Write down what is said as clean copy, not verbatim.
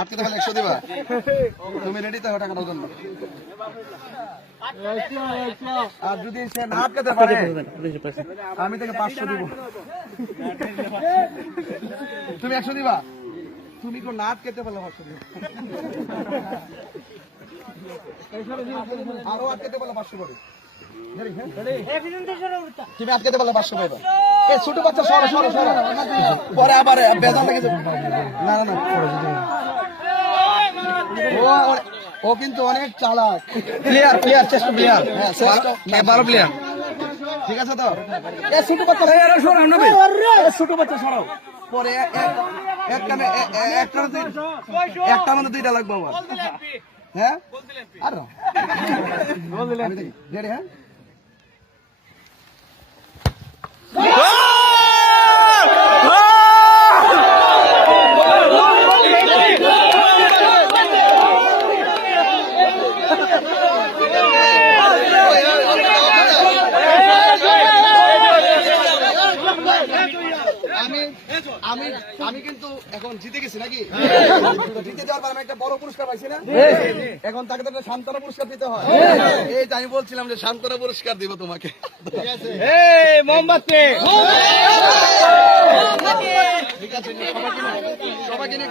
আটকে তাহলে 100 দিবা। তুমি রেডি তো টাকাটা জন্য। আর যদি সে না আটকাতে পারে আমি তাকে 500 দিব। তুমি 100 দিবা। তুমি কোন না আটকাতে পারলে 500 দিবা। আরো আটকাতে পারলে 500 পাবে। তুমি আটকাতে পারলে 500 পাবে। এই ছোট বাচ্চা সরো সরো সরো। পরে আবার বেজাল লাগে যাবে। না না না। ও কিন্তু অনেক চালাক। প্লেয়ার প্লেয়ার চেষ্টা প্লেয়ার। হ্যাঁ চেষ্টা 12 প্লেয়ার। ঠিক আছে তো? এই ছোট বাচ্চা সরাও না ভাই। এই ছোট বাচ্চা সরাও। পরে একটা মানে দুইটা লাগবে আবার। হ্যাঁ? আর বল দিলে। রেডি হ্যাঁ? আমি কিন্তু এখন জিতে গেছি নাকি? জিতে যাওয়ার পর আমি একটা বড় পুরস্কার পাইছি না? এখন তাকে তো একটা সান্ত্বনা পুরস্কার দিতে হয়। এই যে আমি বলছিলাম যে সান্ত্বনা পুরস্কার দিব তোমাকে। মোমবাতি ঠিক আছে সবাইকে নিয়ে